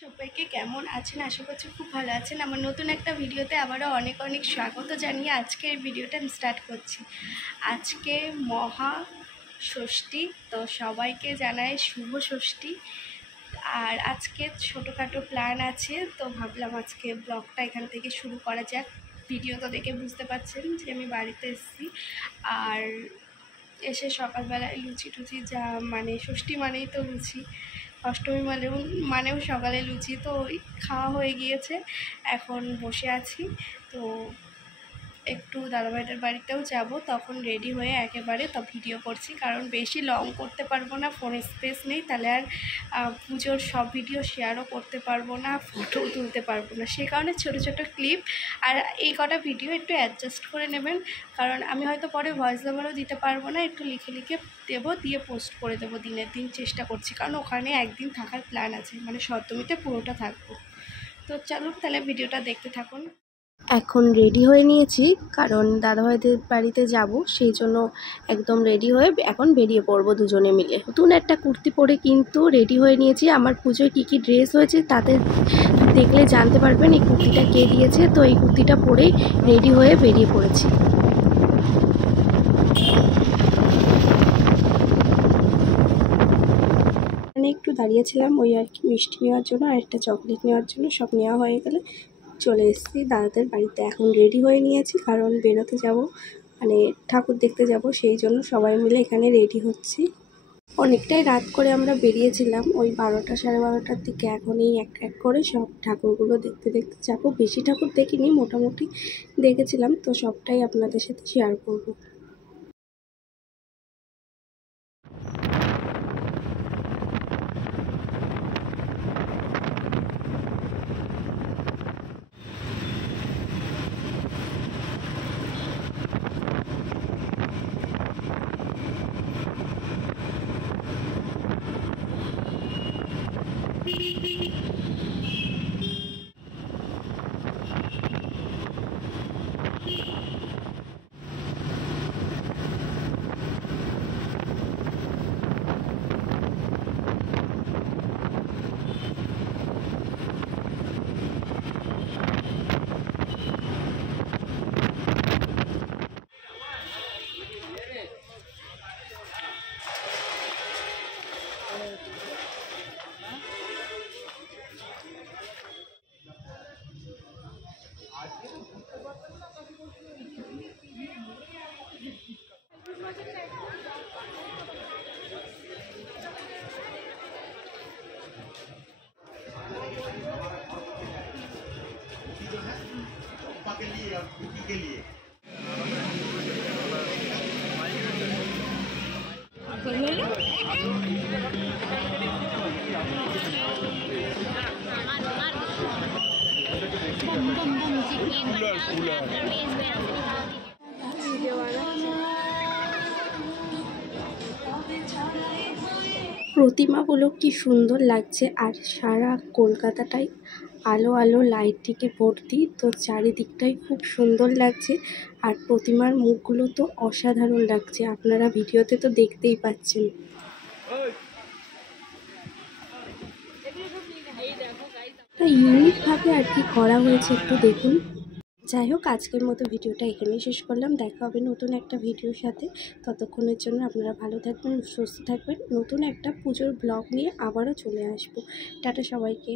সবাইকে কেমন আছেন? আশা করছি খুব ভালো আছেন। আমার নতুন একটা ভিডিওতে আবারও অনেক অনেক স্বাগত জানিয়ে আজকের ভিডিওটা আমি স্টার্ট করছি। আজকে মহা ষষ্ঠী, তো সবাইকে জানাই শুভ ষষ্ঠী। আর আজকে ছোটোখাটো প্ল্যান আছে, তো ভাবলাম আজকে ব্লগটা এখান থেকে শুরু করা যাক। ভিডিও তো দেখে বুঝতে পারছেন যে আমি বাড়িতে এসেছি। আর এসে সকালবেলায় লুচি টুচি যা মানে ষষ্ঠী মানেই তো লুচি, অষ্টমী মানেও সকালে লুচি, তো ওই খাওয়া হয়ে গিয়েছে। এখন বসে আছি, তো একটু দাদাভাইদের বাড়িতেও যাব, তখন রেডি হয়ে একেবারে তো ভিডিও করছি, কারণ বেশি লং করতে পারবো না, ফোনে স্পেস নেই, তাহলে আর পুজোর সব ভিডিও শেয়ারও করতে পারবো না, ফটোও তুলতে পারবো না। সে কারণে ছোটো ছোটো ক্লিপ আর এই কটা ভিডিও একটু অ্যাডজাস্ট করে নেবেন, কারণ আমি হয়তো পরে ভয়েস ওভারও দিতে পারবো না, একটু লিখে লিখে দেবো, দিয়ে পোস্ট করে দেবো দিনের দিন, চেষ্টা করছি, কারণ ওখানে একদিন থাকার প্ল্যান আছে, মানে সপ্তমীতে পুরোটা থাকবো। তো চলুন তাহলে ভিডিওটা দেখতে থাকুন। এখন রেডি হয়ে নিয়েছি, কারণ দাদাভাইদের বাড়িতে যাব, সেই জন্য একদম রেডি হয়ে এখন বেরিয়ে পড়বো দুজনে মিলে। নতুন একটা কুর্তি পরে কিন্তু রেডি হয়ে নিয়েছি। আমার পুজোয় কী কী ড্রেস হয়েছে তাতে দেখলে জানতে পারবেন এই কুর্তিটা কে দিয়েছে। তো এই কুর্তিটা পরেই রেডি হয়ে বেরিয়ে পড়েছি। একটু দাঁড়িয়েছিলাম ওই আর কি মিষ্টি নেওয়ার জন্য আর একটা চকলেট নেওয়ার জন্য, সব নেওয়া হয়ে গেলে চলে এসেছি দাদাদের বাড়িতে। এখন রেডি হয়ে নিয়েছি, কারণ বেরোতে যাব, মানে ঠাকুর দেখতে যাব, সেই জন্য সবাই মিলে এখানে রেডি হচ্ছি। অনেকটাই রাত করে আমরা বেরিয়েছিলাম, ওই 12টা সাড়ে 12টার দিকে। এখন এই এক এক করে সব ঠাকুরগুলো দেখতে দেখতে যাবো। বেশি ঠাকুর দেখিনি, মোটামুটি দেখেছিলাম, তো সবটাই আপনাদের সাথে শেয়ার করব। के लिए প্রতিমাগুলো কি সুন্দর লাগছে, আর সারা কলকাতাটাই আলো আলো লাইটিংয়ে ভর্তি, তো চারিদিকটাই খুব সুন্দর লাগছে। আর প্রতিমার মুখগুলো তো অসাধারণ লাগছে, আপনারা ভিডিওতে তো দেখতেই পাচ্ছেন। ইউনিকভাবে আর কি করা হয়েছে একটু দেখুন। যাই হোক, আজকের মতো ভিডিওটা এখানেই শেষ করলাম। দেখা হবে নতুন একটা ভিডিওর সাথে। ততক্ষণের জন্য আপনারা ভালো থাকবেন, সুস্থ থাকবেন। নতুন একটা পুজোর ব্লগ নিয়ে আবারও চলে আসবো। টাটা সবাইকে।